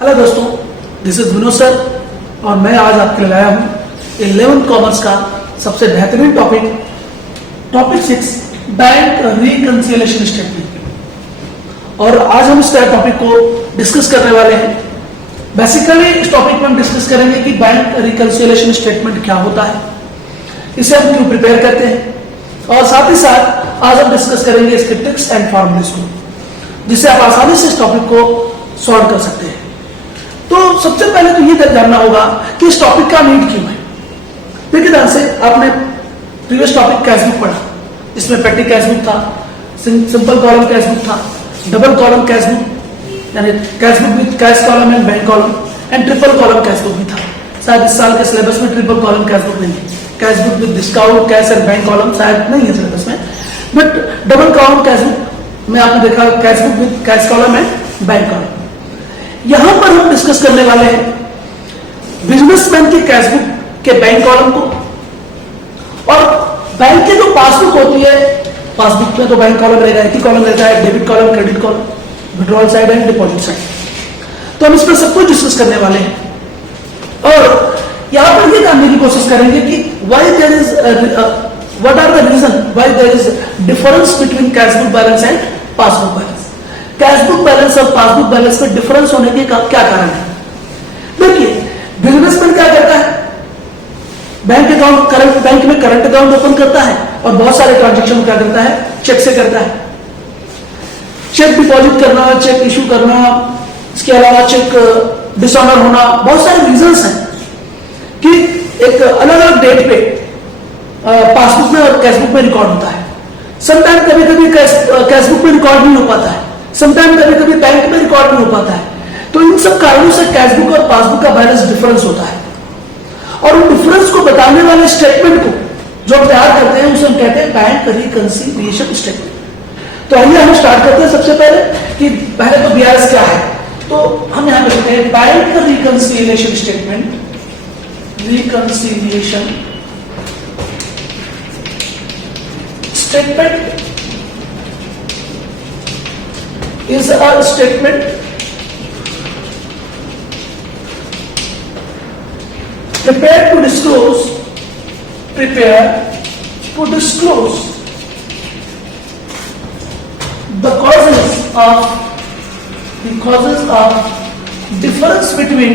Hello दोस्तों, this is Vinod sir और मैं आज आपके लिए लाया हूं 11th कॉमर्स का सबसे बेहतरीन टॉपिक 6 बैंक रिकंसिलिएशन स्टेटमेंट। और आज हम इस टॉपिक को डिस्कस करने वाले हैं। बेसिकली इस टॉपिक में हम डिस्कस करेंगे कि बैंक रिकंसिलिएशन स्टेटमेंट क्या होता है, इसे हम क्यों प्रिपेयर करते हैं, और साथ ही साथ आज हम डिस्कस करेंगे इसके ट्रिक्स एंड फॉर्मूलेस को, जिससे आप आसानी से इस टॉपिक को सॉल्व कर सकते हैं। तो सबसे पहले तो ये जानना होगा कि इस टॉपिक का नीड क्यों है। देखिए ध्यान से, आपने प्रीवियस टॉपिक कैश बुक पढ़ा, इसमें पेटी कैश बुक था, सिंपल कॉलम कैश बुक था, डबल कॉलम कैश बुक यानी cash book with cash column and bank column, and triple column cash book भी था। शायद इस साल के सिलेबस में ट्रिपल कॉलम कैश बुक नहीं है, cash book with discount cash and bank column शायद नहीं है सिलेबस में, but double column cash book में आपने देखा cash book with cash column and bank column. यहां पर हम डिस्कस करने वाले हैं बिजनेसमैन के कैश बुक के बैंक कॉलम को, और बैंक की जो पासबुक होती है, पासबुक में तो बैंक कॉलम रहेगा, एक ही कॉलम रहता है, debit column, credit column, withdrawal side and deposit side. तो हम इस पर सब कुछ डिस्कस करने वाले हैं और यहां पर ये जानने की कोशिश करेंगे कि why there is what are the reason why there is difference between cash book balance and passbook balance. Cash book balance और पासबुक बैलेंस में डिफरेंस होने के क्या कारण है। देखिए, बिजनेसमैन क्या करता है, बैंक में करंट अकाउंट ओपन करता है और बहुत सारे ट्रांजेक्शन क्या करता है, चेक से करता है। चेक डिपॉजिट करना, चेक इशू करना, इसके अलावा चेक डिसऑनर होना, बहुत सारे रीजंस हैं कि एक अलग अलग डेट पे पासबुक में और कैशबुक में रिकॉर्ड होता है। समटाइम कभी कभी कैशबुक में रिकॉर्ड नहीं हो पाता है, समटाइम कभी कभी बैंक में रिकॉर्ड नहीं हो पाता है। तो इन सब कारणों से कैशबुक और पासबुक का बैलेंस डिफरेंस होता है, और उन डिफरेंस को बताने वाले स्टेटमेंट को जो हम तैयार करते हैं उसे हम कहते हैं बैंक रिकंसिलिएशन स्टेटमेंट। तो आइए हम स्टार्ट करते हैं सबसे पहले कि पहले तो बीआरएस क्या है। तो हम यहां पर लिखते हैं bank reconciliation statement. Reconciliation statement is a statement prepared to disclose the causes of difference between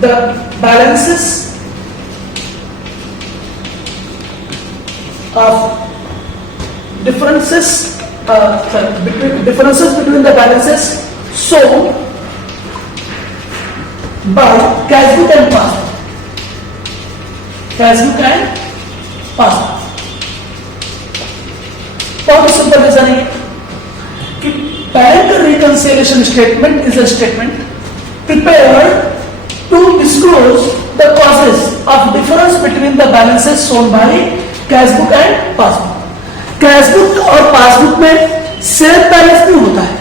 the balances differences between the balances shown by cash book and passbook. बहुत सिंपल रीजन है कि bank reconciliation statement is a statement prepared to disclose the causes of difference between the balances shown by cash book and passbook. Cash book और passbook में same balance नहीं होता है,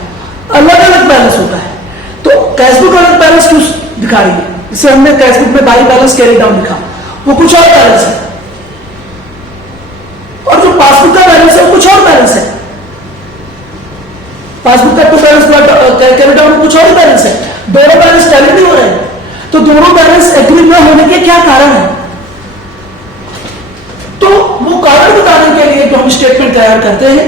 अलग अलग बैलेंस होता है। तो कैश बुक अलग बैलेंस क्यों दिखा रही है, जैसे हमने कैश बुक में बाई बैलेंस कैरी डाउन लिखा, वो कुछ और बैलेंस है, और जो पासबुक का बैलेंस है वो कुछ और बैलेंस है। पासबुक का टू बैलेंस कैरी डाउन कुछ और बैलेंस है, दोनों बैलेंस टैली नहीं हो रहे हैं। तो दोनों बैलेंस एग्री न होने के क्या कारण है, तो वो कारण बताने के लिए जो हम स्टेटमेंट तैयार करते हैं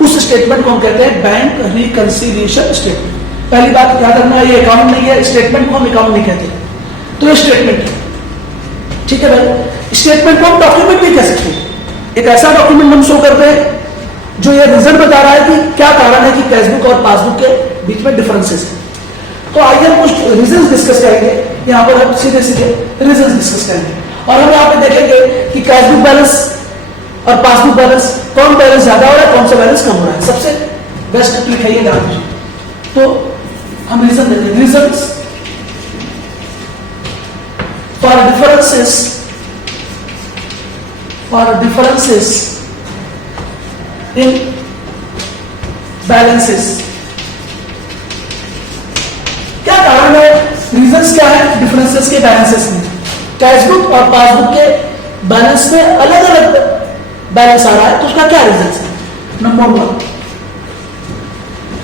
उस स्टेटमेंट को हम कहते हैं बैंक रिकंसिलिएशन स्टेटमेंट। पहली बात याद रखना, ये अकाउंट नहीं है, स्टेटमेंट को हम अकाउंट नहीं कहते, तो ये स्टेटमेंट है। ठीक है भाई, स्टेटमेंट को हम डॉक्यूमेंट नहीं कह सकते, एक ऐसा डॉक्यूमेंट हम शो करते हैं जो ये रिजल्ट बता रहा है कि क्या कारण है कि कैशबुक और पासबुक के बीच में डिफरेंसेस है। तो आइए हम कुछ रीजंस डिस्कस करेंगे, यहाँ पर हम सीधे रीजंस डिस्कस करेंगे, और हम यहाँ पे देखेंगे कि कैशबुक बैलेंस और पासबुक बैलेंस कौन बैलेंस ज्यादा हो रहा है, कौन सा बैलेंस कम हो रहा है। सबसे बेस्ट ट्रिक है ये ध्यान दीजिए। तो हम रीजन देते हैं, reasons for differences in balances. क्या कारण है, रीजंस क्या है डिफरेंसेस के बैलेंसेस में। कैशबुक और पासबुक के बैलेंस में अलग अलग बैलेंस आ रहा है, तो उसका क्या रीजन है? Number 1,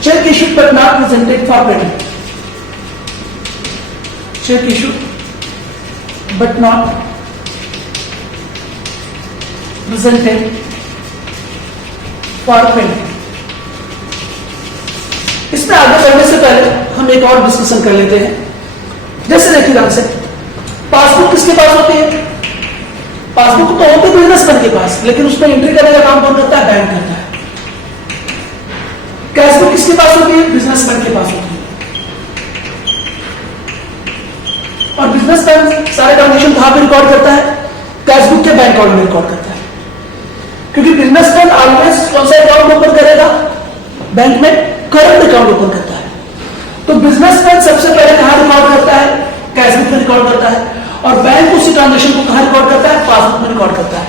check issued but not presented for payment. Check issued but not presented for payment. इसमें आगे बढ़ने से पहले हम एक और डिस्कशन कर लेते हैं. जैसे देखिए ध्यान से, पासबुक किसके पास होती है? पासबुक तो होती है बिजनेसमैन के पास, लेकिन उसमें एंट्री करने का काम कौन करता है? बैंक करता है. कैशबुक किसके पास होती है? बिजनेसमैन के पास होती है. और बिजनेसमैन सारे ट्रांजेक्शन कहां पे रिकॉर्ड करता है? कैशबुक के बैंक अकाउंट में रिकॉर्ड करता है. क्योंकि बिजनेसमैन ऑलवेज कौन सा अकाउंट ओपन करेगा? बैंक में करंट अकाउंट ओपन करता है. तो बिजनेसमैन सबसे पहले कहां रिकॉर्ड करता है? कैशबुक में रिकॉर्ड करता है. और बैंक उसी ट्रांजेक्शन को कहां रिकॉर्ड करता है? पासबुक में रिकॉर्ड करता है.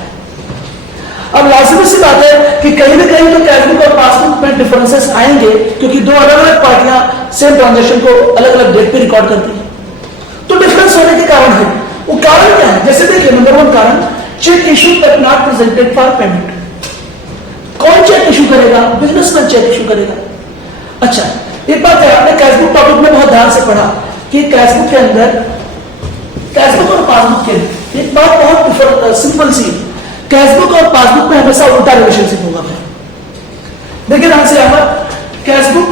अब लाजिमी सी बात है कि कहीं ना कहीं तो कैशबुक और पासबुक में डिफरेंसेस आएंगे, क्योंकि दो अलग अलग पार्टियां सेम ट्रांजेक्शन को अलग अलग डेट पे रिकॉर्ड करती है. तो डिफरेंस होने के कारण है. वो कारण क्या है? जैसे देखिए, नंबर 1 कारण, cheque issue but not presented for payment. कौन चेक इशू करेगा? बिजनेसमैन चेक इशू करेगा. अच्छा, एक बात है, आपने कैशबुक टॉपिक में बहुत ध्यान से पढ़ा कि कैशबुक के अंदर, कैशबुक और पासबुक के एक बात बहुत सिंपल सी, कैशबुक और पासबुक में हमेशा उल्टा रिलेशनशिप होगा. देखिए ध्यान से, यहां पर कैशबुक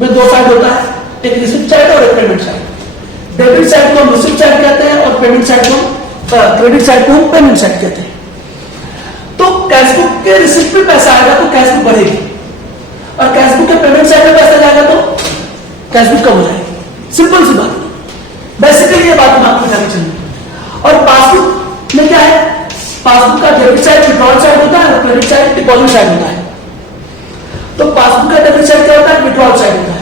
में दो साइड होता है, एक रिसिप्ट साइड और एक पेमेंट साइड. डेबिट साइड को हम रिसिप्ट साइड कहते हैं और पेमेंट साइड को, क्रेडिट साइड को हम पेमेंट साइड कहते हैं. तो कैशबुक के रिसिप्ट में पैसा आएगा तो कैशबुक बढ़ेगी, और कैशबुक के पेमेंट साइड में पैसा जाएगा तो कैशबुक कम हो जाएगी. सिंपल सी बात. बेसिकली ये बात हम आपको जाननी चाहिए. और पासबुक में क्या है? पासबुक का डेबिट साइड विड्रॉल साइड होता है और क्रेडिट साइड डिपॉजिट साइड होता है. तो पासबुक का डेबिट साइड क्या होता है? विड्रॉल साइड होता है.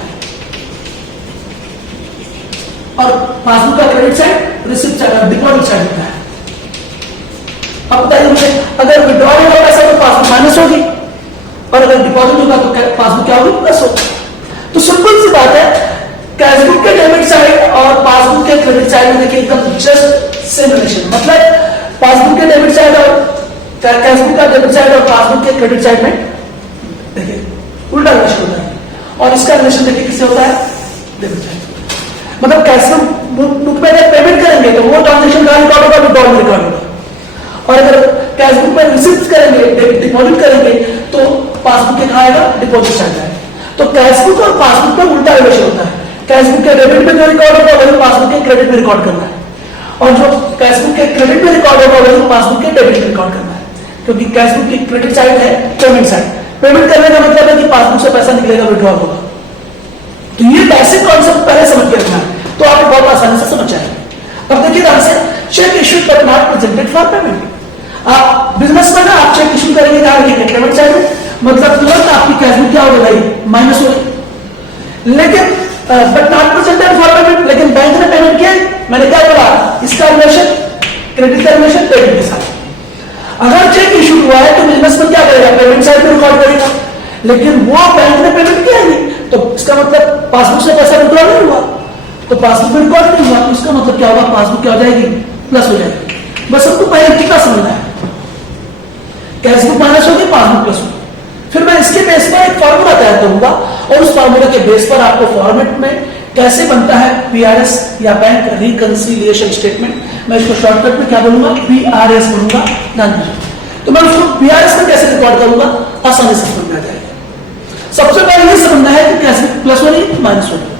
और पासबुक का credit side receipt side, deposit side होता है. अब बताइए मुझे, अगर विड्रॉल होगा पैसा तो पासबुक माइनस होगी, और अगर डिपॉजिट होगा तो पासबुक क्या होगी? प्लस होगी. तो सिंपल सी बात है, कैशबुक के डेबिट साइड और पासबुक के क्रेडिट साइड में देखिए एकदम जस्ट सेम रिलेशन. मतलब पासबुक के डेबिट साइड और कैशबुक का डेबिट साइड और पासबुक के क्रेडिट साइड में देखिए उल्टा रिलेशन होता है. और इसका रिलेशन देखिए किससे होता है? Debit side. मतलब कैशबुक बुक में अगर पेमेंट करेंगे तो वो ट्रांजेक्शन कहां रिकॉर्ड होगा? विड्रॉल में रिकॉर्ड होगा. और अगर कैशबुक में रिसिप्ट करेंगे, डिपॉजिट करेंगे, तो पासबुक के कहां आएगा? डिपॉजिट साइड आएगा. तो कैशबुक और पासबुक में उल्टा रिलेशन होता है. कैशबुक के डेबिट में जो रिकॉर्ड होगा वही पासबुक के क्रेडिट में रिकॉर्ड करना है, और जो कैशबुक के क्रेडिट में रिकॉर्ड होगा वही पासबुक के डेबिट में रिकॉर्ड करना है. क्योंकि कैशबुक की क्रेडिट साइड है पेमेंट साइड. पेमेंट करने का मतलब है कि पासबुक से पैसा निकलेगा, विड्रॉल होगा. तो ये बेसिक कॉन्सेप्ट पहले समझ के रखना है, तो आप बहुत आसानी से समझ जाएंगे. अब देखिए ध्यान से, check issued but not presented for payment. आप बिजनेसमैन है, आप चेक इश्यू करेंगे कहां? लिखेंगे? पेमेंट साइड में. मतलब तुरंत आपकी कैशबुक क्या होगी भाई? माइनस हो गई. लेकिन but not presented for payment, लेकिन बैंक ने पेमेंट किया. मैंने क्या बोला? इसका रिलेशन क्रेडिट का रिलेशन डेबिट के साथ. अगर चेक इशू हुआ है तो बिजनेसमैन क्या करेगा? पेमेंट साइड में रिकॉर्ड करेगा. लेकिन वो बैंक ने पेमेंट किया नहीं, तो इसका मतलब पासबुक से पैसा विड्रॉल नहीं हुआ, तो पासबुक में रिकॉर्ड नहीं हुआ. तो इसका मतलब क्या होगा? पासबुक क्या हो जाएगी? प्लस हो जाएगी. बस सबको पहले कितना समझना है? कैशबुक माइनस होगी, पासबुक प्लस होगी. फिर मैं इसके बेस पर एक फॉर्मूला तैयार करूंगा, और उस फॉर्मूला के बेस पर आपको फॉर्मेट में कैसे बनता है पीआरएस या बैंक रिकंसिलिएशन स्टेटमेंट, मैं इसको शॉर्टकट में क्या बोलूंगा? पीआरएस बोलूंगा. ध्यान दीजिए. तो मैं उसको पीआरएस में कैसे रिकॉर्ड करूंगा? आसानी से समझ में आ जाएगा. सबसे पहले ये समझना है कि कैशबुक प्लस हो रही है कि माइनस हो रही है,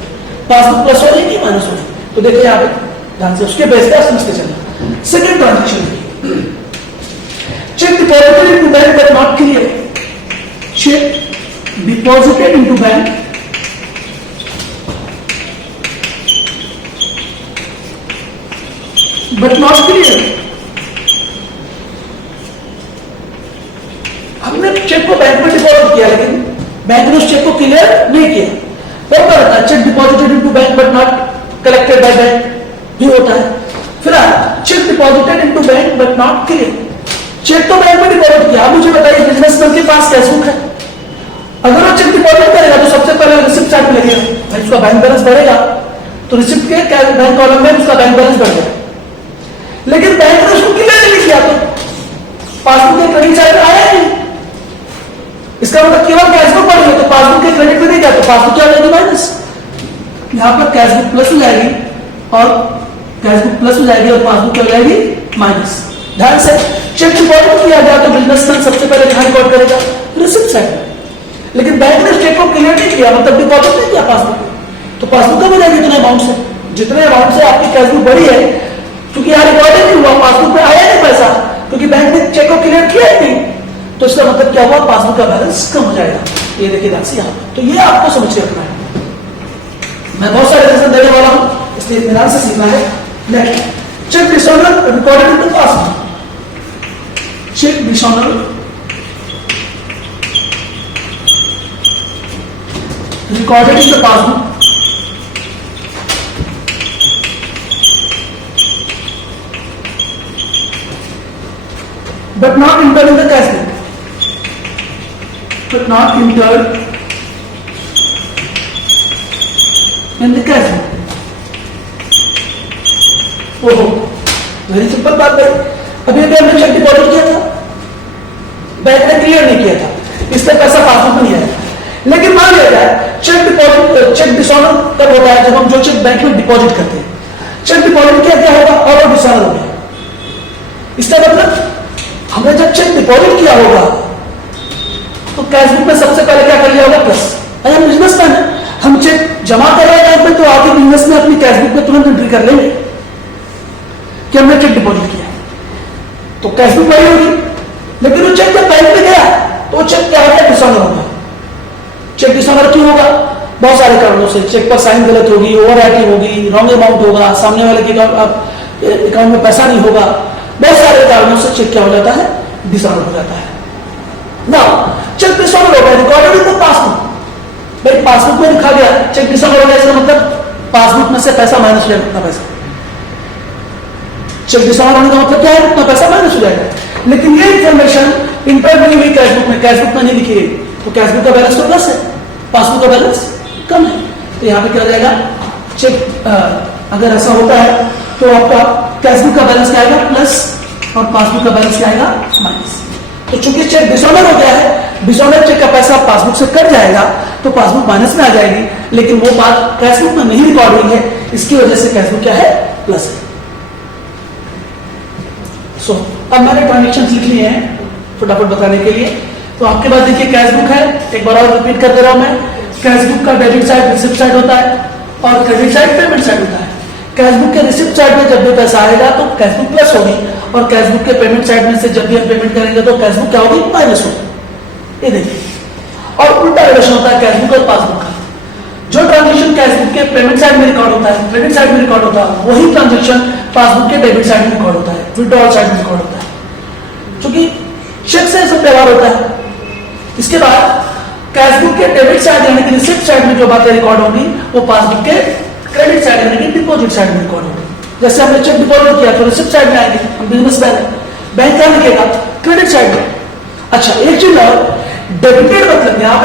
पासबुक प्लस हो रही है कि माइनस हो रही है. तो देखिए यहाँ पे ध्यान से उसके बेस पर समझ के चलना. Second transaction, check deposited into bank but not clear. Check deposited into bank but not clear. हमने चेक को बैंक में डिपॉजिट किया, लेकिन बैंक ने उस चेक को क्लियर नहीं किया. वो क्या होता है? Cheque deposited into bank but not collected by bank, ये होता है. फिर cheque deposited into bank but not clear. Cheque तो बैंक में डिपॉजिट किया. मुझे बताइए, बिजनेसमैन के पास कैशबुक है, अगर वो चेक डिपॉजिट करेगा तो सबसे पहले रिसिप्ट साइड में लगेगा. भाई उसका बैंक बैलेंस बढ़ेगा, तो रिसिप्ट के बैंक कॉलम में उसका बैंक बैलेंस बढ़ जाएगा. लेकिन बैंक ने उसको क्लियर नहीं किया, तो पासबुक के क्रेडिट साइड आया नहीं. पासबुक के क्रेडिट में नहीं गया तो पासबुक क्या हो जाएगी माइनस। यहां पर कैश बुक प्लस हो जाएगी और कैश बुक प्लस हो जाएगी और पासबुक क्या हो जाएगी माइनस। ध्यान से चेक डिपॉजिट किया गया तो बिजनेसमैन सबसे पहले कहां रिकॉर्ड करेगा, रिसिप्ट साइड में। लेकिन बैंक ने चेक को क्लियर नहीं किया, मतलब डिपॉजिट नहीं किया पासबुक, तो पासबुक कब हो जाएगी इतने अमाउंट से, जितने अमाउंट से आपकी कैश बुक बढ़ी है, क्योंकि यहाँ रिकॉर्ड नहीं हुआ, पासबुक में आया नहीं पैसा, क्योंकि बैंक ने चेक को क्लियर किया ही नहीं, तो इसका मतलब क्या हुआ, पासबुक का बैलेंस कम हो जाएगा। ये देखिए ध्यान से यहाँ, तो ये आपको समझ के रखना है। मैं बहुत सारे रीजन देने वाला हूं, इसलिए इत्मीनान से सीखना है। Next, cheque dishonour recorded in the passbook. Cheque dishonour recorded in the passbook but not entered in the cash book, but not entered in the cash book। ओहो, वेरी सिंपल बात है। अभी अभी हमने चेक डिपॉजिट किया था, bank ने clear नहीं किया था, इसलिए पैसा पासबुक में नहीं आया। लेकिन मान लिया जाए चेक डिपॉजिट, चेक डिसऑनर तब होता है जब हम जो चेक बैंक में डिपॉजिट करते हैं। चेक डिपॉजिट क्या क्या होगा, और डिसऑनर हो गया। इसका मतलब हमने जब चेक डिपॉजिट किया होगा तो कैश बुक में सबसे पहले क्या कर लिया होगा, प्लस। अरे हम बिजनेसमैन है, हम चेक जमा कर रहे हैं बैंक में, तो आगे बिजनेस में अपनी कैश बुक में तुरंत एंट्री कर लेंगे कि हमने चेक डिपॉजिट किया, तो कैश बुक वही होगी। लेकिन वो चेक जब बैंक में गया तो वो चेक क्या होगा, डिसऑनर होगा। चेक डिसऑनर क्यों होगा, बहुत सारे कारणों से। चेक पर साइन गलत होगी, ओवर राइटिंग होगी, रॉन्ग अमाउंट होगा, सामने वाले के अकाउंट में पैसा नहीं होगा, बहुत सारे कारणों से चेक क्या हो जाता है, डिसऑनर हो जाता है। ना चेक डिसऑनर हो गया, रिकॉर्डेड इन द पासबुक। भाई पासबुक में लिखा गया चेक डिसऑनर हो गया, इसका मतलब पासबुक में से पैसा माइनस हो जाएगा, उतना पैसा। चेक डिसऑनर होने का मतलब क्या है, उतना पैसा माइनस हो जाएगा। लेकिन ये इंफॉर्मेशन इंटर नहीं हुई कैश बुक में, कैश बुक में नहीं लिखी गई, तो कैश बुक का बैलेंस तो प्लस है, पासबुक का बैलेंस कम है। तो यहाँ पे क्या हो जाएगा, चेक अगर ऐसा होता है तो आपका कैश बुक का बैलेंस क्या आएगा, प्लस, और पासबुक का बैलेंस क्या आएगा, माइनस। तो चूंकि चेक डिसऑनर हो गया है, डिसऑनर चेक का पैसा पासबुक से कट जाएगा तो पासबुक माइनस में आ जाएगी, लेकिन वो बात कैश बुक में नहीं रिकॉर्ड हुई है, इसकी वजह से कैश बुक क्या है, प्लस है। सो अब मैंने ट्रांजेक्शन लिख लिए हैं फटाफट बताने के लिए। तो आपके पास देखिए कैश बुक है, एक बार और रिपीट कर दे रहा हूं मैं। कैश बुक का डेबिट साइड रिसिप्ट साइड होता है और क्रेडिट साइड पेमेंट साइड होता है। कैश बुक के रिसिप्ट साइड में जब भी पैसा आएगा तो कैश बुक प्लस होगी, और कैश बुक के पेमेंट साइड में से जब भी हम पेमेंट करेंगे तो कैश बुक क्या होगी, माइनस होगी। ये देखिए, और उल्टा रिलेशन होता है कैश बुक और पासबुक का। जो ट्रांजेक्शन कैश बुक के पेमेंट साइड में रिकॉर्ड होता है, क्रेडिट साइड में रिकॉर्ड होता है, वही ट्रांजेक्शन पासबुक के डेबिट साइड में रिकॉर्ड होता है, विड्रॉल साइड में रिकॉर्ड होता है, क्योंकि चेक से सब व्यवहार होता है। इसके बाद कैश बुक के डेबिट साइड यानी कि रिसिप्ट साइड में जो बातें रिकॉर्ड होंगी वो पासबुक के क्रेडिट साइड यानी कि डिपॉजिट साइड में रिकॉर्ड होगी। जैसे हमने चेक डिपॉजिट किया तो रिसिप्ट साइड में आएगी, हम बिजनेसमैन है, बैंक का लिखेगा क्रेडिट साइड में। अच्छा, एक चीज और, डेबिटेड मतलब यहाँ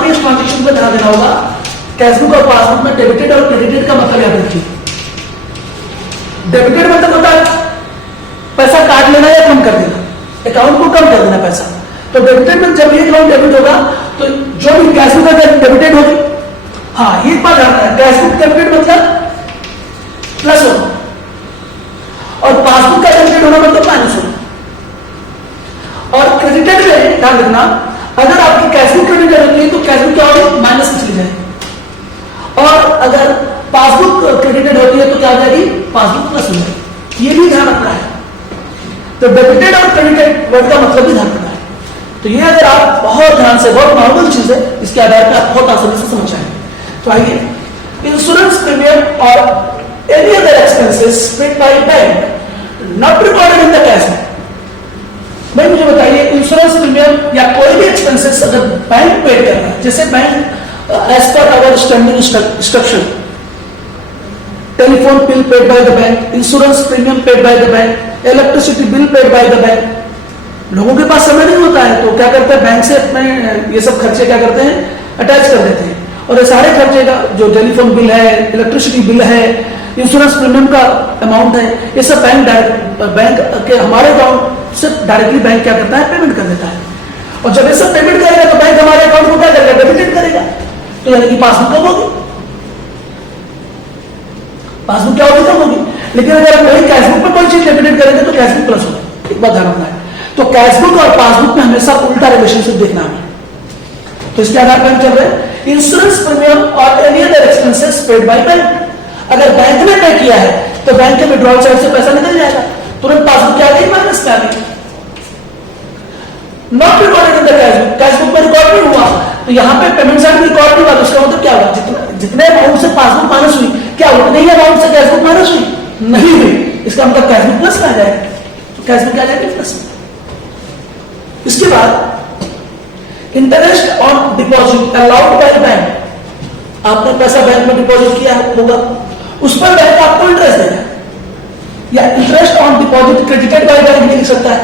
पे इस ट्रांजेक्शन पर ध्यान देना होगा। कैश बुक और पासबुक में डेबिटेड और क्रेडिटेड का मतलब याद रखिए। डेबिटेड मतलब होता है पैसा काट लेना या कम कर देना, अकाउंट को कम कर देना पैसा। तो डेबिटेड में जब ये अकाउंट डेबिट होगा तो जो भी कैश बुक है डेबिटेड होगी। हाँ, ये बात जानना है, कैश बुक डेबिटेड मतलब प्लस होगा और पासबुक का डेबिटेड होना मतलब माइनस होगा। और क्रेडिटेड में ध्यान रखना, अगर आपकी कैश बुक क्रेडिटेड होती है तो कैश बुक क्या होगी, माइनस में चली जाएगी, और अगर पासबुक क्रेडिटेड होती है तो क्या हो जाएगी, पासबुक प्लस हो जाएगी। ये भी ध्यान रखना है। तो डेबिटेड और क्रेडिटेड वर्ड का मतलब भी ध्यान रखना है। तो ये अगर आप बहुत ध्यान से, बहुत नॉर्मल चीज है, इसके आधार पर आप बहुत आसानी से समझ जाएंगे। तो आइए, इंश्योरेंस प्रीमियम और any other expenses paid by bank not recorded in the cash book. भाई मुझे बताइए, इंश्योरेंस प्रीमियम या कोई भी एक्सपेंसेस अगर बैंक पेड कर रहा है, जैसे bank as per our standing instruction, telephone bill paid by the bank, insurance premium paid by the bank, electricity bill paid by the bank. लोगों के पास समय नहीं होता है तो क्या करते हैं, बैंक से अपने ये सब खर्चे क्या करते हैं, अटैच कर देते हैं, और ये सारे खर्चे का जो टेलीफोन बिल है, इलेक्ट्रिसिटी बिल है, इंश्योरेंस प्रीमियम का अमाउंट है, ये सब बैंक के हमारे अकाउंट से डायरेक्टली बैंक क्या करता है, पेमेंट कर देता है। और जब ये सब पेमेंट करेगा तो बैंक हमारे अकाउंट को क्या करेगा, डेबिटेड करेगा। तो यानी कि पासबुक कम होगी, पासबुक क्या होगी, कम होगी। लेकिन अगर आप वही कैशबुक पर कोई चीज डेबिटेड करेंगे तो कैशबुक प्लस होगा। एक बात ध्यान रखना है, तो कैशबुक और पासबुक में हमेशा उल्टा रिलेशनशिप देखना है। तो इसके आधार पर हम चल रहे हैं इंश्योरेंस प्रीमियम और any other expenses paid by bank. अगर बैंक ने पे किया है तो बैंक के विड्रॉल साइड से पैसा निकल जाएगा, तुरंत पासबुक क्या आ गई, माइनस में आ गई। Not recorded in the cashbook, cashbook में रिकॉर्ड नहीं हुआ तो यहाँ पे पेमेंट साइड में रिकॉर्ड नहीं हुआ, तो इसका मतलब क्या हुआ, जितने अमाउंट से पासबुक माइनस हुई, क्या उतने ही अमाउंट से कैशबुक माइनस हुई, नहीं हुई। इसका मतलब कैशबुक प्लस में आ जाएगा, तो कैशबुक क्या आ जाएगा, प्लस में। इसके बाद interest on deposit allowed by bank, आपने पैसा बैंक में डिपॉजिट किया होगा, उस पर बैंक आपको इंटरेस्ट देगा, या interest on deposit credited by bank लिख सकता है,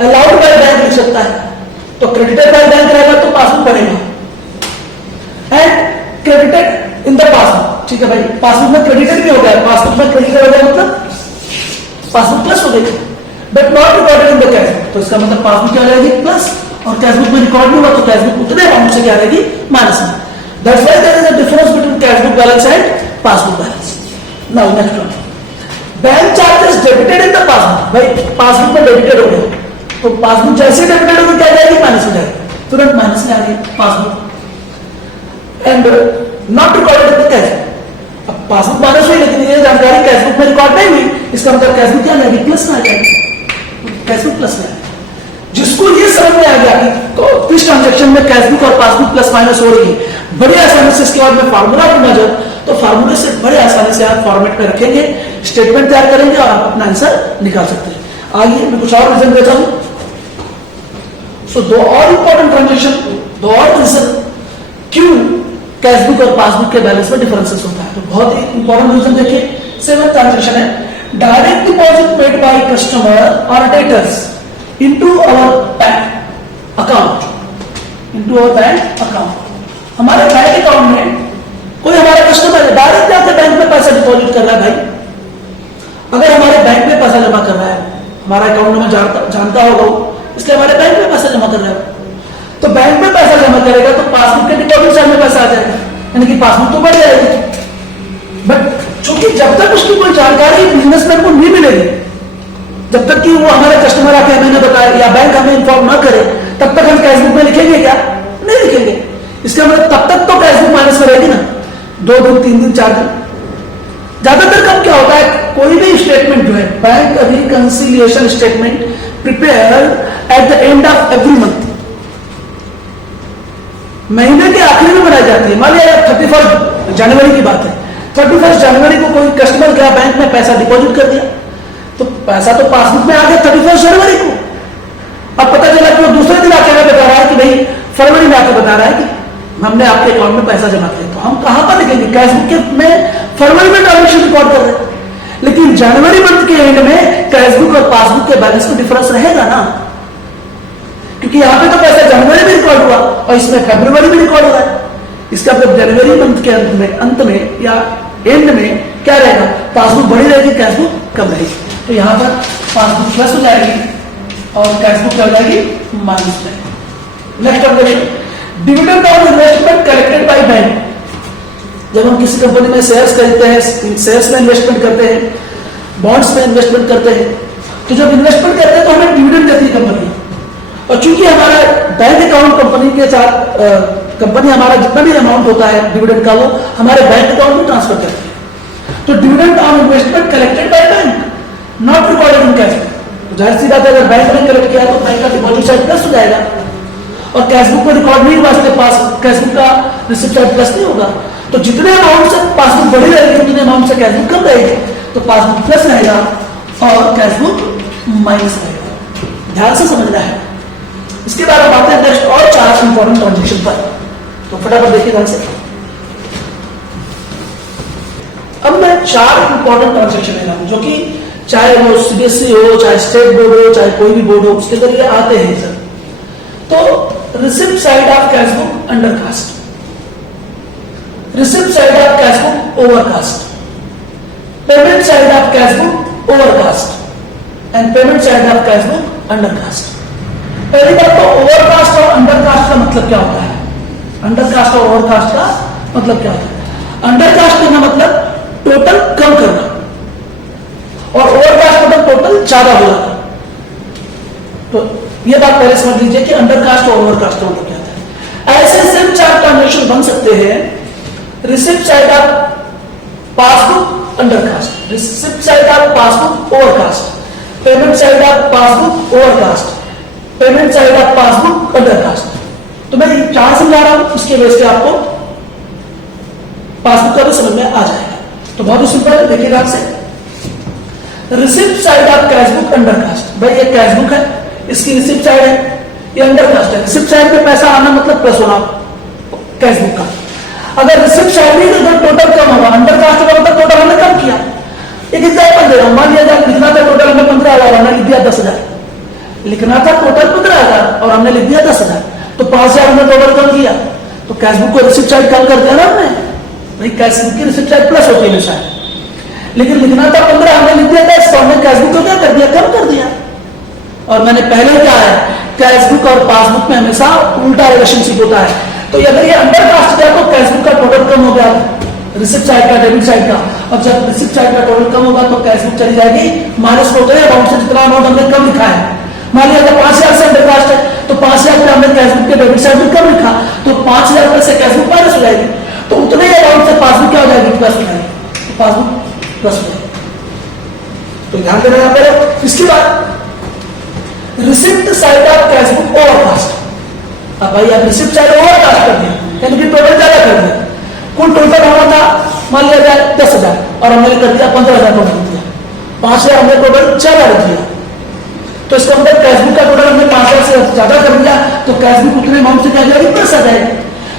अलाउड बाय बैंक लिख सकता है। तो क्रेडिटेड बाय बैंक रहेगा तो पासबुक पड़ेगा, and credited in the passbook, ठीक है भाई, पासबुक में क्रेडिटेड भी हो गया, पासबुक में क्रेडिटेड हो गया मतलब पासबुक प्लस हो गई, but not recorded in the cashbook, तो इसका मतलब पासबुक क्या रहेगी, प्लस, और कैशबुक में रिकॉर्ड नहीं हुआ तो कैशबुक उतने अमाउंट से क्या रहेगी, माइनस में। That's why there is a difference between cashbook balance and passbook balance. Now next one, bank charges debited in the passbook, भाई पासबुक में डेबिटेड हो गया तो पासबुक जैसे डेबिटेड होगी क्या जाएगी, माइनस हो जाएगी, तुरंत माइनस में आ गई passbook, and not recorded in the cashbook. अब पासबुक माइनस हुई लेकिन ये जानकारी कैशबुक में रिकॉर्ड नहीं हुई, इसका मतलब कैशबुक क्या जाएगी, प्लस में आ जाएगी, कैशबुक प्लस में। जिसको ये समझ में आ गया कि किस ट्रांजेक्शन में कैशबुक और पासबुक प्लस माइनस हो रही है, बड़े आसानी से इसके बाद मैं फार्मूला दूंगा जब, तो फार्मूले से बड़े आसानी से आप फॉर्मेट में रखेंगे, स्टेटमेंट तैयार करेंगे और आप अपना आंसर निकाल सकते हैं। आइए मैं कुछ और रीजन देता हूं। सो दो और इंपॉर्टेंट ट्रांजेक्शन, दो और रीजन क्यों कैशबुक और पासबुक के बैलेंस में डिफरेंसेस होता है, तो बहुत ही इंपॉर्टेंट रीजन देखिए। सेवेंथ ट्रांजेक्शन है direct deposit made by customer और debtors into our bank account, into our bank account। हमारे बैंक अकाउंट में कोई हमारा कस्टमर है, डायरेक्ट जाके बैंक में पैसा डिपॉजिट कर रहा है भाई। अगर हमारे बैंक में पैसा जमा कर रहा है, हमारा अकाउंट नंबर जानता होगा इसलिए हमारे बैंक में पैसा जमा कर रहा है, तो बैंक में पैसा जमा करेगा तो पासबुक के डिपॉजिट साइड में पैसा आ जाएगा, यानी कि पासबुक तो बढ़ जाएगी। बट चूंकि जब तक उसकी कोई जानकारी बिजनेसमैन को नहीं मिलेगी, जब तक कि वो हमारे कस्टमर आके हमें बताए या बैंक हमें इन्फॉर्म ना करे, तब तक हम कैशबुक में लिखेंगे क्या, नहीं लिखेंगे। इसका मतलब तब तक तो कैशबुक माइनस में रहेगी ना, 2 दिन 3 दिन 4 दिन। ज्यादातर कब क्या होता है, कोई भी स्टेटमेंट जो है, bank reconciliation statement prepare at the end of every month, महीने के आखिरी में बनाई जाती है। मान लिया 31 जनवरी की बात है, 31 जनवरी को कोई कस्टमर गया बैंक में पैसा डिपॉजिट कर दिया, तो पैसा तो पासबुक में आ गया 31 जनवरी को। अब पता चला कि वो दूसरे दिन आके हमें बता रहा है कि भाई फरवरी में आके बता रहा है कि हमने आपके अकाउंट में पैसा जमा किया, तो हम कहां पर लिखेंगे, कैशबुक के में फरवरी में ट्रांजेक्शन रिकॉर्ड कर रहे हैं, लेकिन जनवरी मंथ के एंड में कैशबुक और पासबुक के बैलेंस में डिफरेंस रहेगा ना, क्योंकि यहां पे तो पैसा जनवरी में रिकॉर्ड हुआ और इसमें फरवरी में रिकॉर्ड हो रहा है। इसका मतलब जनवरी मंथ के अंत में या एंड में क्या रहेगा, पासबुक बड़ी रहेगी, कैशबुक कम रहेगी। तो यहां पर पासबुक प्लस हो जाएगी और कैशबुक क्या हो जाएगी, माइनस जाएगी। Next objection, dividend on investment collected by bank. जब हम किसी कंपनी में शेयर्स खरीदते हैं, शेयर्स में इन्वेस्टमेंट करते हैं, बॉन्ड्स में इन्वेस्टमेंट करते हैं, तो जब इन्वेस्टमेंट करते हैं तो हमें डिविडेंड देती है कंपनी, और चूंकि हमारा बैंक अकाउंट कंपनी के साथ कंपनी हमारा जितना भी अमाउंट होता है डिविडेंड का वो हमारे बैंक अकाउंट में ट्रांसफर करती है। तो dividend on investment collected by bank not recorded in cashbook. जाहिर सी बात है, अगर बैंक ने कलेक्ट किया तो बैंक का डिपॉजिट साइड प्लस हो जाएगा, और कैशबुक में रिकॉर्ड नहीं हुआ इसलिए पास कैशबुक का रिसिप्ट साइड प्लस नहीं होगा। तो जितने अमाउंट से पासबुक बढ़ी रहेगी उतने अमाउंट से कैशबुक कम रहेगी, तो पासबुक प्लस रहेगा और कैशबुक माइनस रहेगा। ध्यान से समझना है। इसके बाद हम आते हैं नेक्स्ट और 4 इंपॉर्टेंट ट्रांजेक्शन पर, तो फटाफट देखिए ध्यान से। अब मैं 4 इंपॉर्टेंट ट्रांजेक्शन ले रहा हूं, जो कि चाहे वो सीबीएसई हो, चाहे स्टेट बोर्ड हो, चाहे कोई भी बोर्ड हो, उसके अंदर ये आते हैं सर। तो receipt side of cashbook undercast, receipt side of cashbook overcast, payment side of cashbook overcast and payment side of cashbook undercast. पहली बात तो ओवरकास्ट और अंडरकास्ट का मतलब क्या होता है? अंडरकास्ट और ओवरकास्ट का मतलब क्या होता है? अंडरकास्ट करना मतलब टोटल कम करना, और ओवरकास्ट मतलब टोटल ज्यादा हो जाता। तो ये बात पहले समझ लीजिए कि अंडरकास्ट और ओवरकास्ट का मतलब क्या होता है। ऐसे सिर्फ 4 ट्रांजेक्शन बन सकते हैं। Receipt side of passbook undercast, receipt side of passbook overcast, payment side of passbook overcast, payment side of passbook undercast. तो मैं 4 समझा रहा हूं, इसके बेस पे आपको पासबुक का भी समझ में आ जाएगा। तो बहुत ही सिंपल है, देखिए ध्यान से। Receipt side of cashbook undercast, भाई ये कैशबुक है, इसकी रिसिप्ट साइड है, ये अंडरकास्ट है। रिसिप्ट साइड पे पैसा आना मतलब प्लस होना कैशबुक का। अगर रिसिप्ट साइड में तो टोटल कम होगा, अंडरकास्ट का मतलब टोटल हमने कम किया। एक एग्जाम्पल दे रहा हूं, मान लिया जाए लिखना था टोटल हमने 15,000, हमने लिख दिया 10,000। लिखना था टोटल 15,000 और हमने लिख दिया 10,000, तो 5,000 हमने टोटल कम किया। तो कैशबुक को रिसिप्ट साइड कम कर दिया ना हमने, भाई कैशबुक की रिसिप्ट साइड प्लस होती है हमेशा, लेकिन लिखना था 15, हमने लिख दिया 10, तो हमने कैशबुक को क्या कर दिया, कम कर दिया। और मैंने पहले क्या है, कैशबुक और पासबुक में हमेशा उल्टा रिलेशनशिप होता है। तो अगर ये अंडरकास्ट गया तो कैशबुक का टोटल कम हो गया, रिसिप्ट साइड का, डेबिट साइड का। और जब रिसिप्ट साइड का टोटल कम होगा तो कैशबुक चली जाएगी माइनस टोटल अमाउंट से, जितना अमाउंट हमने कम लिखा है। मान लिया अगर 5,000 से अंडरकास्ट है तो 5,000 पे हमने कैशबुक के डेबिट साइड में कम लिखा, तो 5,000 रुपए से कैशबुक माइनस हो जाएगी, तो उतने ही अमाउंट से पासबुक क्या हो जाएगी, प्लस हो जाएगी, तो पासबुक प्लस हो जाएगी। तो ध्यान देना यहाँ पे। इसके बाद receipt side of cashbook overcast. अब भाई आप रिसिप्ट साइड ओवरकास्ट कर दिया, यानी कि टोटल ज्यादा कर दिया। कुल टोटल होना था मान लिया जाए 10,000 और हमने कर दिया 15,000 टोटल दिया, 5,000 हमने टोटल 4,000 दिया। तो इसका मतलब कैशबुक का टोटल हमने 5,000 से ज्यादा कर दिया, तो कैशबुक उतने अमाउंट से क्या जाएगी, प्लस आ जाएगी।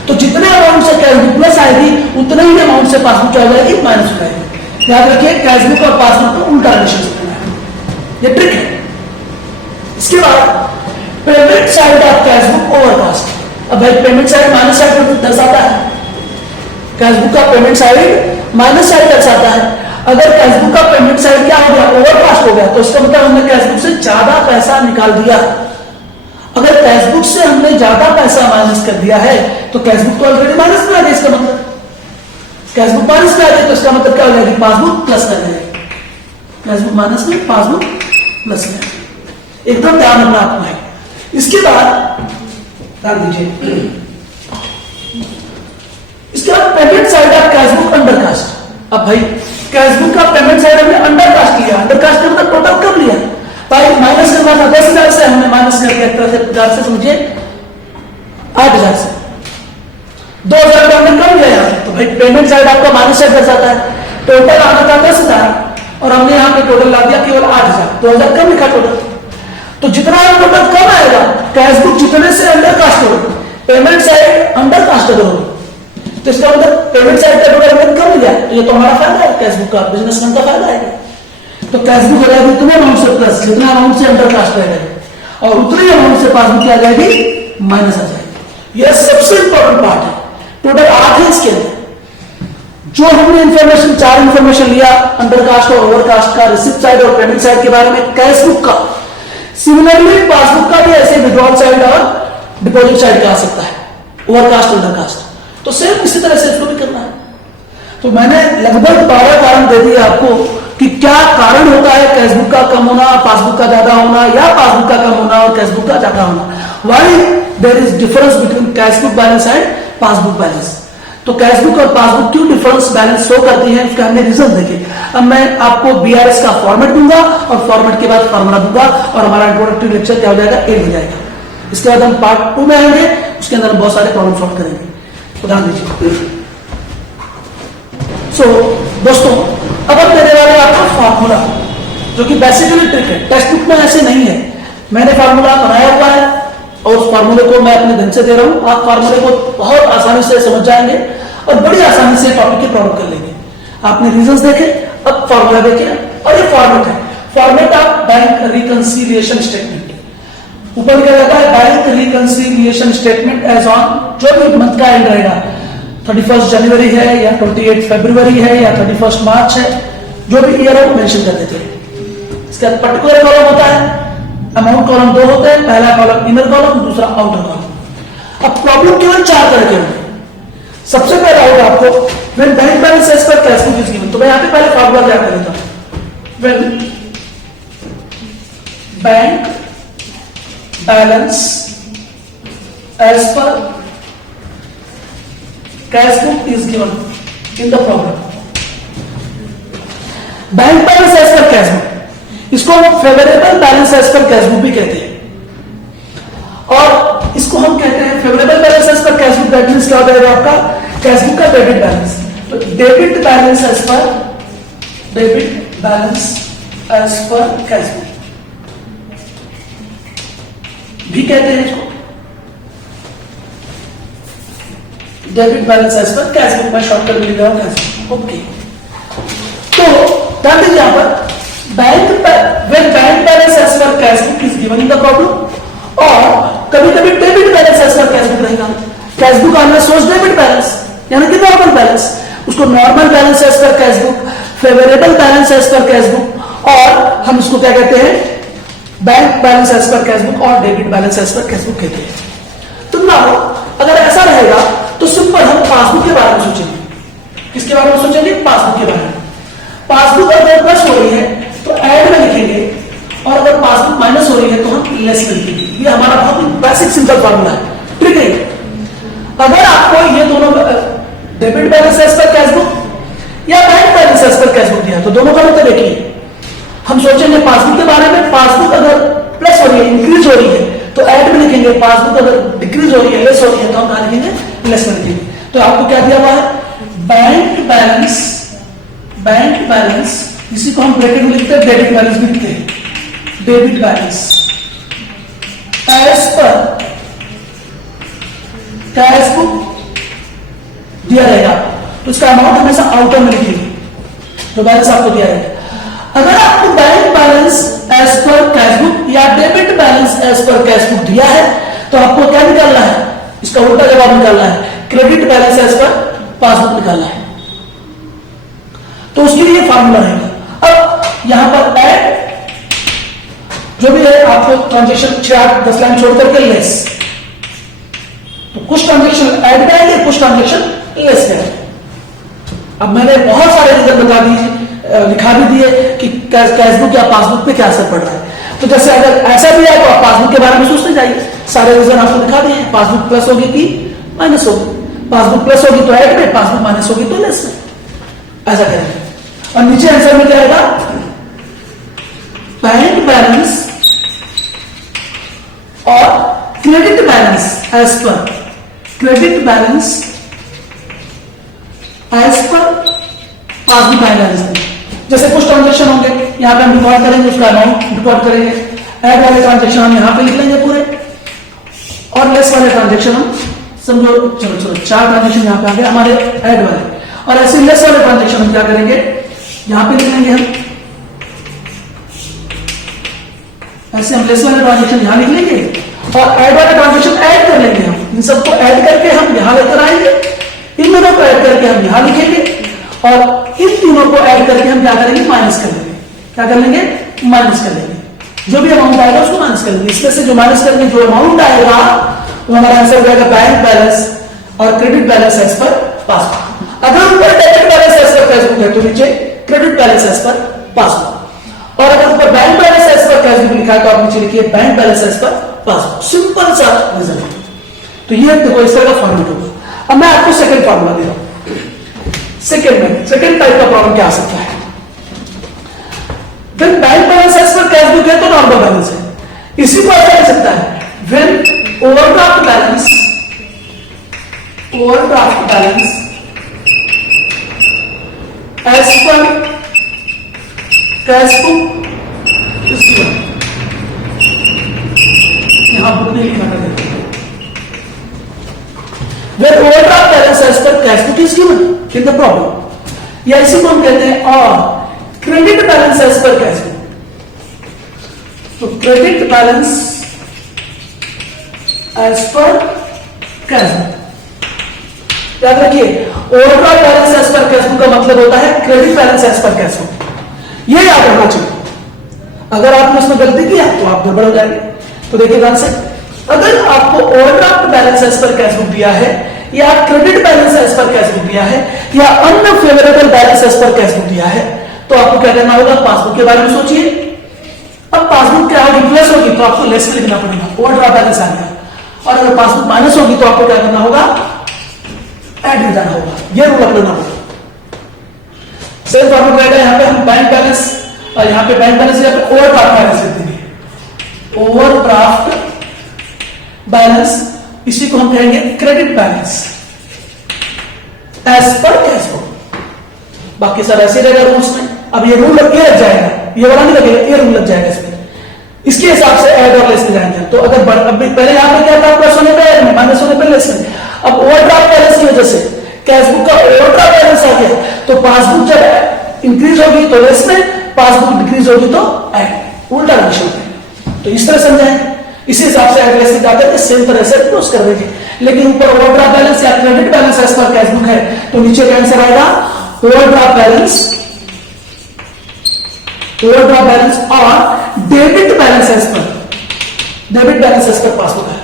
तो जितने अमाउंट से कैशबुक प्लस आएगी उतने ही अमाउंट से पासबुक क्या हो जाएगी, माइनस हो जाएगी। याद रखिए कैशबुक और पासबुक का उल्टा रिलेशनशिप है, ये ट्रिक है। इसके बाद payment side of cashbook overcast. अब भाई पेमेंट साइड माइनस साइड दर्शाता है, कैशबुक का पेमेंट साइड माइनस साइड दर्शाता है। अगर कैशबुक का पेमेंट साइड क्या हो गया, ओवरकास्ट हो गया, तो इसका मतलब हमने कैशबुक से ज्यादा पैसा निकाल दिया। अगर कैशबुक से हमने ज्यादा पैसा माइनस कर दिया है तो कैशबुक तो ऑलरेडी माइनस में आ गया, इसका मतलब कैशबुक माइनस में आ गया, तो इसका मतलब क्या हो जाएगी, पासबुक प्लस में जाएगी। कैशबुक माइनस में, पासबुक प्लस में, एकदम ध्यान रखना आपको है। इसके बाद ध्यान दीजिए, इसके बाद payment side of cashbook undercast. अब भाई कैशबुक का पेमेंट साइड हमने अंडरकास्ट लिया, अंडरकास्ट का मतलब टोटल कम लिया। भाई माइनस करना था 10,000 से, हमने माइनस कर दिया 50,000 से, समझिए 8,000 से, 2,000 का हमने कम लिया। तो भाई पेमेंट साइड आपका माइनस साइड दर्शाता है। टोटल आना था 10,000 और हमने यहाँ पे टोटल ला दिया केवल 8,000, 2,000 कम लिखा टोटल। तो जितना टोटल कम आएगा, कैशबुक जितने से अंडरकास्ट होगा, पेमेंट साइड अंडरकास्ट अगर होगी, तो इसका मतलब पेमेंट साइड का टोटल हमने कम लिया, तो ये तो हमारा फायदा है, कैशबुक का, बिजनेसमैन का फायदा है। तो कैशबुक हो जाएगी उतने अमाउंट से प्लस, जितना अमाउंट से अंडरकास्ट रहेगा, और उतने अमाउंट से पासबुक क्या आ जाएगी, माइनस आ जाएगी। यह सबसे इंपॉर्टेंट पार्ट है। टोटल 8 है इसके अंदर। जो हमने इंफॉर्मेशन 4 इंफॉर्मेशन लिया, अंडरकास्ट और ओवरकास्ट का, रिसिप्ट साइड और पेमेंट साइड के बारे में, कैशबुक का, सिमिलरली पासबुक का भी ऐसे विड्रॉल साइड और डिपॉजिट साइड का आ सकता है, ओवरकास्ट अंडरकास्ट। तो सेम इसी तरह से इसको भी करना है। तो मैंने लगभग 12 कारण दे दिए आपको कि क्या कारण होता है कैशबुक का कम होना, पासबुक का ज्यादा होना, या पासबुक का कम होना और कैशबुक का ज्यादा होना। Why there is difference between cashbook balance and passbook balance. तो कैशबुक और पासबुक क्यों डिफरेंस बैलेंस शो करती है, उसका हमने रीजन देखे। अब मैं आपको बीआरएस का फॉर्मेट दूंगा और फॉर्मेट के बाद फॉर्मूला दूंगा और हमारा इंट्रोडक्टरी लेक्चर क्या हो जाएगा, एंड हो जाएगा। इसके बाद हम पार्ट 2 में आएंगे, उसके अंदर बहुत सारे प्रॉब्लम सॉल्व करेंगे। तो ध्यान दीजिए। सो दोस्तों, अब हम देने वाले आपका फार्मूला, जो कि बेसिकली ट्रिक है, टेक्स्ट बुक में ऐसे नहीं है। मैंने फार्मूला बनाया हुआ है और उस फार्मूले को मैं अपने दिन से दे रहा हूं। आप फार्मूले को बहुत आसानी से समझ जाएंगे और बड़ी आसानी से टॉपिक की प्रॉब्लम कर लेंगे। आपने रीजंस देखे, अब फार्मूला देखे, और ये फॉर्मेट है, format of bank reconciliation statement. ऊपर क्या रहता है, bank reconciliation statement as on, जो भी मंथ का एंड रहेगा, 31 जनवरी है या 28 फरवरी है या 31 मार्च है, जो भी ईयर है वो मेंशन कर देते हैं। इसका पर्टिकुलर कॉलम होता है अमाउंट कॉलम दो होते हैं, पहला कॉलम इनर कॉलम, दूसरा आउटर कॉलम। अब प्रॉब्लम केवल 4 तरह के होंगे। सबसे पहला होगा आपको when bank balance as per cash book is given. तो मैं यहां पे पहले फॉर्मूला क्या कर लेता हूं। When bank balance as per cash book is given in the problem. Bank balance as per cash book, इसको हम favourable balance as per cash book भी कहते हैं, और इसको हम कहते हैं favourable balance as per cash book. That means क्या हो जाएगा आपका कैश बुक का डेबिट बैलेंस। तो debit balance as per cash book भी कहते हैं इसको, debit balance as per cash book. मैं शॉर्टकट में लिख रहा हूं कैश बुक। ओके, तो ध्यान दीजिए यहां पर when bank balance as per cash book is given in the problem, और कभी कभी debit balance as per cash book रहेगा। कैश बुक आना सोर्स डेबिट बैलेंस यानी कि नॉर्मल बैलेंस, उसको normal balance as per cash book, favourable balance as per cash book, और हम इसको क्या कहते हैं bank balance as per cash book और debit balance as per cash book कहते हैं। तो ना अगर ऐसा रहेगा तो सिंपल हम पासबुक के बारे में सोचेंगे। किसके बारे में सोचेंगे? पासबुक के बारे में। पासबुक अगर प्लस हो रही है तो ऐड में लिखेंगे, और अगर पासबुक माइनस हो रही है तो हम लेस में लिखेंगे। ये हमारा बहुत बेसिक सिंपल फॉर्मूला है, ठीक है। अगर आपको ये दोनों debit balance as per cash book या bank balance as per cash book दिया तो दोनों का मतलब एक ही है। हम सोचेंगे पासबुक के बारे में, पासबुक अगर प्लस हो रही है, इंक्रीज हो रही है तो ऐड में लिखेंगे, पासबुक अगर डिक्रीज हो रही है, लेस हो रही है तो हम कहां लिखेंगे? लेस में लिखेंगे। तो आपको क्या दिया हुआ है? बैंक बैलेंस, इसी को हम ब्रैकेट में लिखते हैं, डेबिट बैलेंस भी लिखते हैं, debit balance as per cash book दिया रहेगा तो इसका अमाउंट हमेशा आउटर में लिखेंगे, जो बैलेंस आपको दिया रहेगा। अगर आपको bank balance as per cash book या debit balance as per cash book दिया है तो आपको क्या निकालना है? इसका उल्टा जवाब निकालना है, credit balance as per passbook निकालना है। तो उसके लिए फॉर्मूला रहेगा। अब यहां पर ऐड जो भी है आपको ट्रांजेक्शन 6-10 लाइन छोड़ करके लेस, तो कुछ ट्रांजेक्शन ऐड करेंगे, कुछ ट्रांजेक्शन लेस करेंगे। अब मैंने बहुत सारे रीजन बता दिए, लिखा भी दिए कि कैश बुक या पासबुक पे क्या असर पड़ रहा है। तो जैसे अगर ऐसा भी है तो आप पासबुक के बारे में सोचते जाइए, सारे रीजन आपको दिखा दिए। पासबुक प्लस होगी कि माइनस होगी, पासबुक प्लस होगी तो ऐड में, पासबुक माइनस होगी तो लेस में, ऐसा करेंगे। और नीचे आंसर में क्या आएगा? बैंक बैलेंस और credit balance as per passbook balance. जैसे कुछ ट्रांजेक्शन होंगे यहां पे हम रिकॉर्ड करेंगे, उसका अमाउंट रिकॉर्ड करेंगे, ऐड वाले ट्रांजेक्शन हम यहां पे लिख लेंगे पूरे, और लेस वाले ट्रांजेक्शन हम समझो, चलो 4 ट्रांजेक्शन यहां पे आ गए हमारे ऐड वाले, और ऐसे लेस वाले ट्रांजेक्शन हम क्या करेंगे? यहां पे लिख लेंगे हम, ऐसे हम लेस वाले ट्रांजेक्शन यहां लिख लेंगे और ऐड वाले ट्रांजेक्शन ऐड कर लेंगे। हम इन सबको ऐड करके हम यहां लेकर आएंगे, इन दोनों को ऐड करके हम यहां लिखेंगे, और इन तीनों को ऐड करके हम क्या करेंगे? माइनस कर लेंगे। क्या कर लेंगे? माइनस कर लेंगे। जो भी अमाउंट आएगा उसको माइनस कर लेंगे। इसमें से जो माइनस करके जो अमाउंट आएगा वो हमारा आंसर हो जाएगा बैंक बैलेंस और credit balance as per passbook. अगर ऊपर debit balance as per cash book है तो नीचे credit balance as per passbook, और अगर ऊपर bank balance as per cash book लिखा है तो आप नीचे लिखिए bank balance as per passbook. Simple सा रीजन है। तो ये देखो इस तरह का फॉर्मेट होगा। अब मैं आपको सेकंड फॉर्मूला दे रहा हूं। सेकंड टाइप का प्रॉब्लम क्या आ सकता है? When bank balance as per cash book है तो नॉर्मल बैलेंस है। इसी को ऐसा लिख सकता है, when overdraft balance as per cash book is given. यहां बुक नहीं लिखा था, when overdraft balance as per cash book is given in the problem, या इसी को हम कहते हैं और credit balance as per cash book. तो credit balance as per cash book, याद रखिए overdraft balance as per cash book का मतलब होता है credit balance as per cash book, ये याद रखना चाहिए। अगर आपने उसमें गलती किया तो आप गड़बड़ हो जाएंगे। तो देखिए ध्यान से, अगर आपको overdraft balance as per cash book दिया है, या credit balance as per cash book दिया है, या unfavourable balance as per cash book दिया है, तो आपको क्या करना होगा, पासबुक के बारे में सोचिए। अब पासबुक क्या होगी, प्लस होगी तो आपको लेस लिखना पड़ेगा, ओवरड्राफ्ट बैलेंस आ गया। और अगर पासबुक माइनस होगी तो आपको क्या करना होगा, ऐड में जाना होगा। यह रूल अपनाना होगा। सेम फॉर्मेट रहेगा, यहां पे हम बैंक बैलेंस, और यहां पे बैंक बैलेंस, यहां पे ओवरड्राफ्ट बैलेंस लिख देंगे। ओवरड्राफ्ट बैलेंस, इसी को हम कहेंगे credit balance as per cash book. बाकी सब ऐसे रहेगा रूल्स में। अब ये रूल ये लग जाएगा, ये वाला नहीं लगेगा, ये रूल लग जाएगा इसमें। इसके हिसाब से ऐड और लेस में जाएंगे। तो अगर पहले यहां पे क्या था, प्लस होने पे ऐड में, माइनस होने पे लेस में। अब ओवरड्राफ्ट बैलेंस की वजह से कैश बुक का ओवरड्राफ्ट बैलेंस आ गया, तो पासबुक जब इंक्रीज होगी तो लेस में, पासबुक डिक्रीज होगी तो ऐड, उल्टा रिलेशन है। तो इस तरह समझाएंगे, इसी हिसाब से ऐड लेस में जाकर सेम तरह से क्लोज कर देंगे। लेकिन ऊपर ओवरड्राफ्ट बैलेंस या credit balance as per cash book है, तो नीचे का आंसर आएगा ओवरड्राफ्ट बैलेंस, ओवरड्राफ्ट बैलेंस और debit balance as per, debit balance as per passbook है।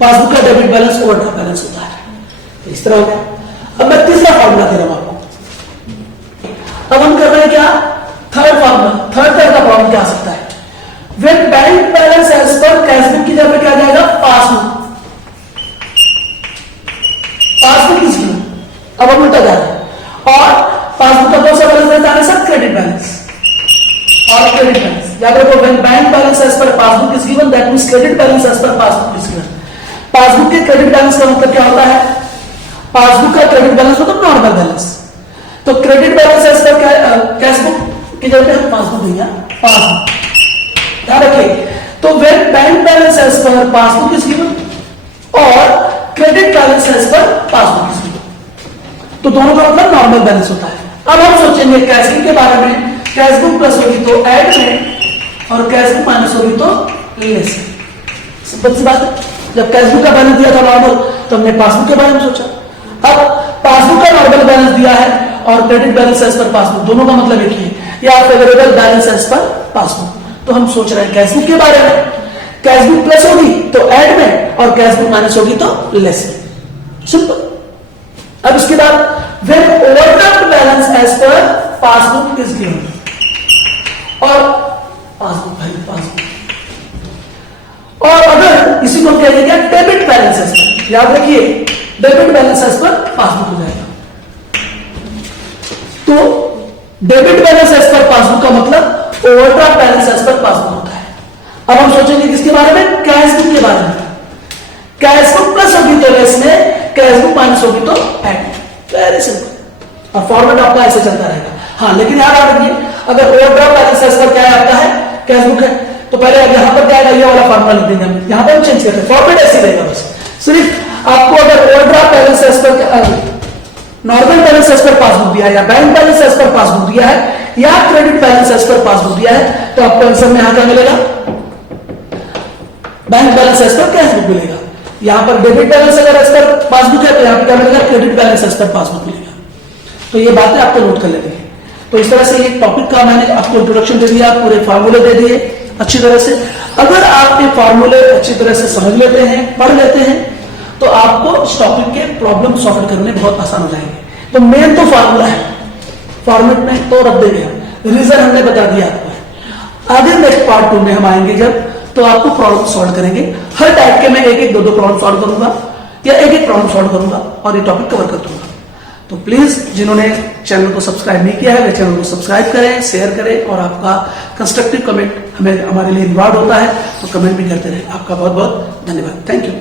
पासबुक का डेबिट बैलेंस ओवरड्राफ्ट बैलेंस होता है। तो इस तरह हो गया। अब मैं तीसरा फॉर्मूला दे रहा हूं आपको। अब हम कर रहे हैं क्या, थर्ड फॉर्मूला। थर्ड तरह का प्रॉब्लम क्या आ सकता है, when bank balance as per cash book की जगह क्या जाएगा, पासबुक। पासबुक किसकी, अब हम उल्टा जा रहे हैं। और पासबुक का कौन सा बैलेंस रहता है, सब क्रेडिट बैलेंस और क्रेडिट बैलेंस। याद रखो, when bank balance as per passbook is given, that means credit balance as per passbook is given. Passbook के क्रेडिट बैलेंस का मतलब क्या होता है, पासबुक का क्रेडिट बैलेंस मतलब नॉर्मल बैलेंस। तो credit balance as per cash book की जगह हम पासबुक देंगे, पासबुक। ध्यान रखिए, तो when bank balance as per passbook is given और credit balance as per passbook is given, तो दोनों का मतलब नॉर्मल बैलेंस होता है। अब हम सोचेंगे कैश बुक के बारे में। कैश बुक प्लस होगी तो ऐड में, और कैश बुक माइनस होगी तो लेस में। सिंपल सी बात है। जब कैश बुक का बैलेंस दिया था नॉर्मल, तो हमने पासबुक के बारे में सोचा। अब पासबुक का नॉर्मल बैलेंस दिया है और credit balance as per passbook, दोनों का मतलब एक ही है, या favourable balance as per passbook. तो हम सोच रहे हैं कैश बुक के बारे में। कैश बुक प्लस होगी तो ऐड में, और कैश बुक माइनस होगी तो लेस में। सिंपल। अब इसके बाद when overdraft balance as per passbook is given, और पासबुक भाई पासबुक, और अगर इसी को कह दिया डेबिट बैलेंस एज पर, याद रखिए debit balance as per passbook हो जाएगा। तो debit balance as per passbook का मतलब overdraft balance as per passbook होता है। अब हम सोचेंगे किसके बारे में, कैश बुक के बारे में। कैश बुक प्लस होगी तो लेस में, कैश बुक माइनस होगी तो ऐड। Very simple. और फॉर्मेट आपका ऐसे चलता रहेगा। हाँ, लेकिन याद रखिए, अगर ओवरड्राफ्ट बैलेंस एज पर क्या आपका है, कैश बुक है, तो पहले यहां पर क्या आएगा, ये वाला फॉर्मूला लिख देंगे हम। यहां पर हम चेंज करते हैं, फॉर्मेट ऐसे रहेगा बस। सिर्फ आपको अगर overdraft balance as per, normal balance as per passbook दिया है, या bank balance as per passbook दिया है, या credit balance as per passbook दिया है, तो आपको आंसर में यहां क्या मिलेगा, bank balance as per cash book मिलेगा। यहां पर डेबिट बैलेंस अगर एज पर पासबुक है, तो यहां पर क्या मिलेगा, credit balance as per passbook मिलेगा। तो ये बातें आपको नोट कर लेनी है। तो इस तरह से ये टॉपिक का मैंने आपको इंट्रोडक्शन दे दिया, पूरे फार्मूले दे दिए अच्छी तरह से। अगर आप ये फार्मूले अच्छी तरह से समझ लेते हैं, पढ़ लेते हैं, तो आपको इस टॉपिक के प्रॉब्लम सॉल्व करने बहुत आसान हो जाएंगे। तो मेन तो फार्मूला है, फॉर्मेट में तो रख देंगे हम, रीजन हमने बता दिया आपको। आगे नेक्स्ट पार्ट 2 में हम आएंगे जब, तो आपको प्रॉब्लम सॉल्व करेंगे। हर टाइप के मैं एक एक दो प्रॉब्लम सॉल्व करूंगा, या एक एक प्रॉब्लम सॉल्व करूंगा और ये टॉपिक कवर कर दूंगा। तो प्लीज जिन्होंने चैनल को सब्सक्राइब नहीं किया है, वे चैनल को सब्सक्राइब करें, शेयर करें, और आपका कंस्ट्रक्टिव कमेंट हमें हमारे लिए रिवार्ड होता है, तो कमेंट भी करते रहे। आपका बहुत बहुत धन्यवाद। Thank you.